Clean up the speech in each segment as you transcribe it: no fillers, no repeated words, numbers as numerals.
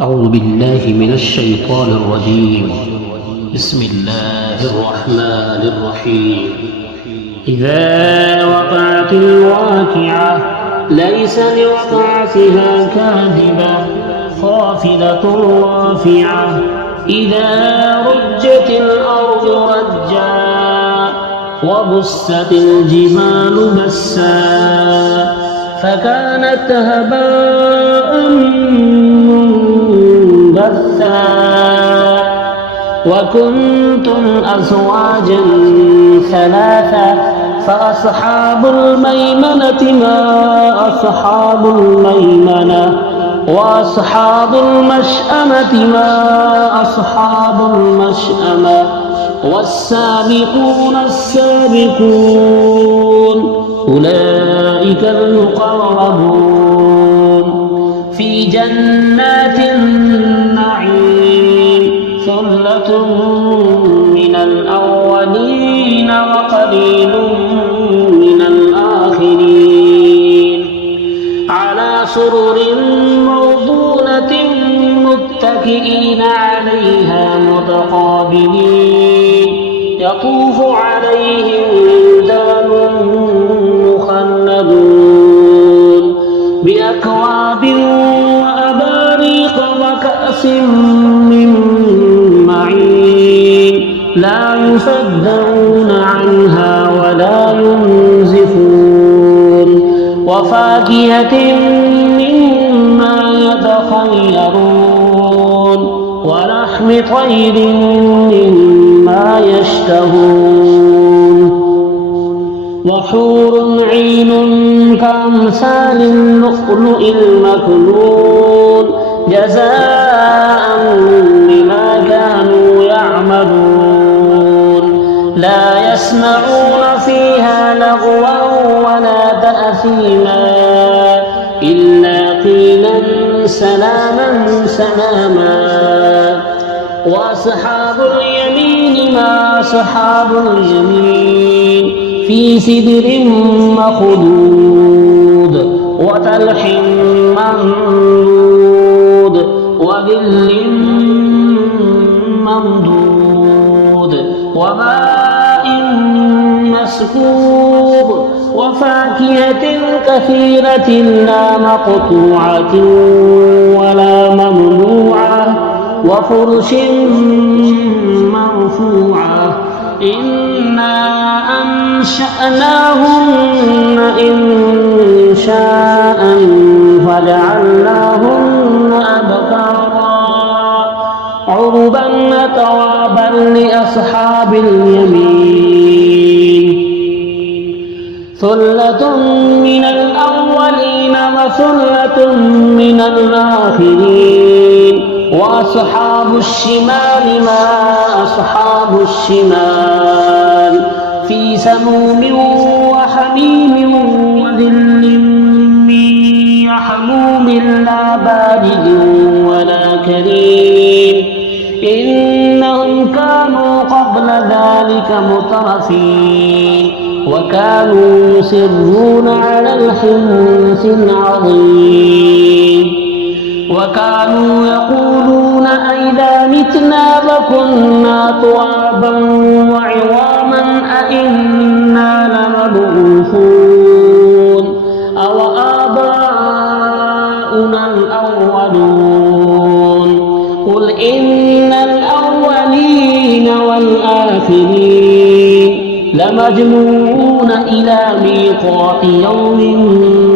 أعوذ بالله من الشيطان الرجيم. بسم الله الرحمن الرحيم. إذا وقعت الواقعة ليس لوقعتها كاذبة خافضة رافعة إذا رجت الأرض رجا وبست الجبال بسا فكانت هباء منبثا وكنتم أزواجا ثلاثة فأصحاب الميمنة ما أصحاب الميمنة وأصحاب المشأمة ما أصحاب المشأمة والسابقون السابقون أولئك المقربون في جنات النعيم ثلة من الأولين وقليل من الآخرين على سرر موضونة متكئين عليها متقابلين يطوف عليهم ولدان مخلدون بأكواب وأباريق وكأس من معين لا يصدعون عنها ولا ينزفون وفاكهة مما يتخيرون ولحم طير مما يشتهون وحور عين كأمثال اللؤلؤ المكنون جزاء بما كانوا يعملون لا يسمعون فيها لغوا ولا تأثيما إلا قيلا سلاما سلاما وأصحاب اليمين ما أصحاب اليمين في سدر مخضود وطلح ممدود وظل ممدود وماء مسكوب وفاكهة كثيرة لا مقطوعة ولا ممنوعة وفرش مرفوعة إنا أنشأناهن إنشاء فجعلناهن أبكارا عربا أترابا لأصحاب اليمين ثلة من الأولين وثلة من الآخرين وأصحاب الشمال ما أصحاب الشمال في سموم وحميم وظل من يحموم لا بارد ولا كريم إنهم كانوا قبل ذلك مترفين وكانوا يصرون على الحنث العظيم وكانوا يقولون أئذا متنا وكنا ترابا وعظاما أئنا لمبعوثون أو آباؤنا الأولون قل إن الأولين والآخرين لمجموعون إلى ميقات يوم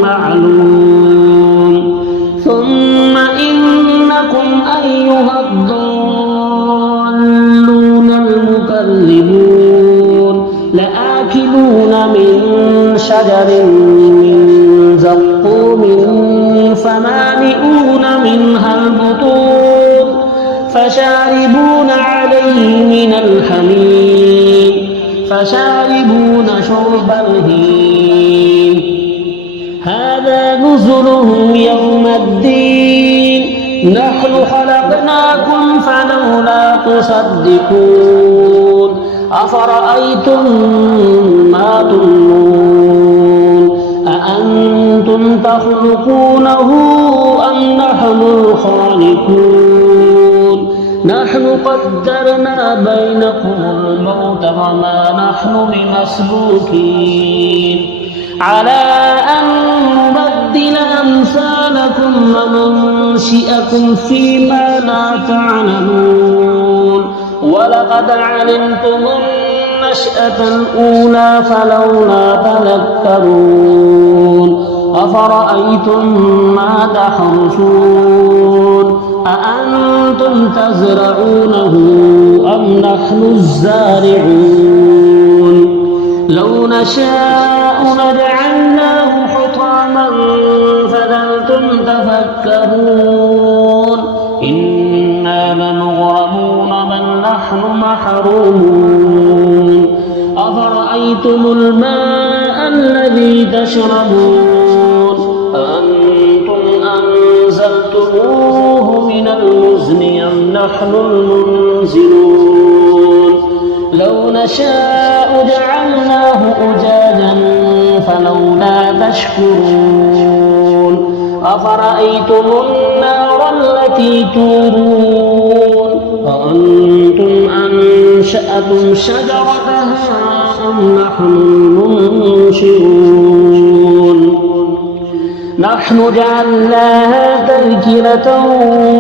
معلوم ثم إنكم أيها الضالون المكذبون لآكلون من شجر من زقوم فمالئون منها البطون فشاربون عليه من الحميم فشاربون شرب الهيم هذا نزلهم يوم الدين نحن خلقناكم فلولا تصدقون أفرأيتم ما تمنون أأنتم تخلقونه أم نحن الخالقون مهلكون نحن قدرنا بينكم الموت وما نحن بمسبوقين على أن نبدل أمثالكم وننشئكم فيما لا تعلمون ولقد علمتم النشأة الأولى فلولا تذكرون أفرأيتم ما تحرثون أأنتم تزرعونه أم نحن الزارعون لو نشاء لجعلناه حطاما فظلتم تفكرون إنا لمغرمون بل نحن محرومون أفرأيتم الماء الذي تشربون أأنتم أنزلتموه من المزن أم نحن المنزلون لو نشاء جعلناه أجاجا فلولا تشكرون أفرأيتم النار التي تورون أأنتم أنشأتم شجرتها أم نحن المنشئون نحن جعلناها تذكرة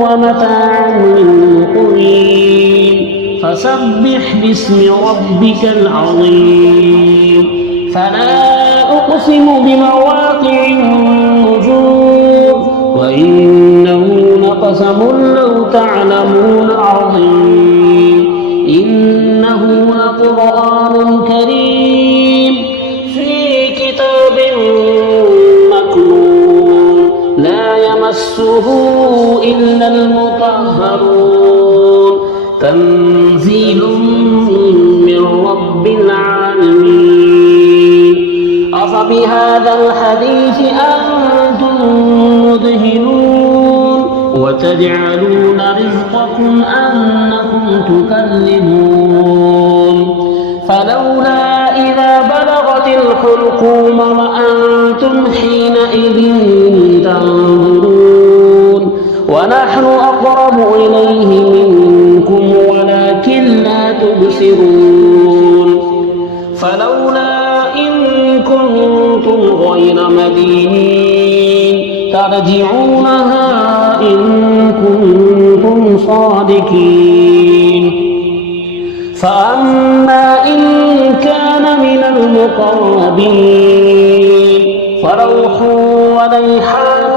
ومتاعا للمقوين فسبح باسم ربك العظيم فلا أقسم بمواقع النجوم وإنه لقسم لو تعلمون عظيم إنه لقرآن كريم في كتاب مكنون لا يمسه إلا المطهرون تنزيل من رب العالمين أفبهذا الحديث أنتم مدهنون وتجعلون رزقكم أنكم تكذبون فلولا إذا بلغت الحلقوم وأنتم حينئذ تنظرون ونحن أقرب إليه منكم ولكن لا تبصرون فلولا إن كنتم غير مدينين ترجعونها إن كنتم صادقين فأما إن كان من المقربين فروح وريحان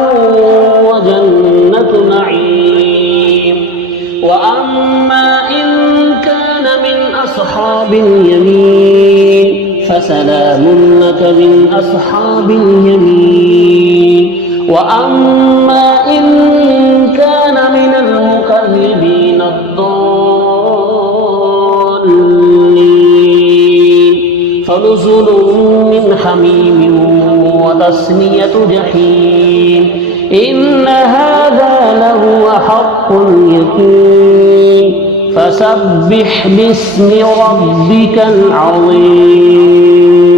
وجنة نعيم وأما إن كان من أصحاب اليمين فسلام لك من أصحاب اليمين وأما إن كان من المكذبين الضالين فنزل من حميم وتصلية جحيم إن هذا لهو حق اليقين فسبح باسم ربك العظيم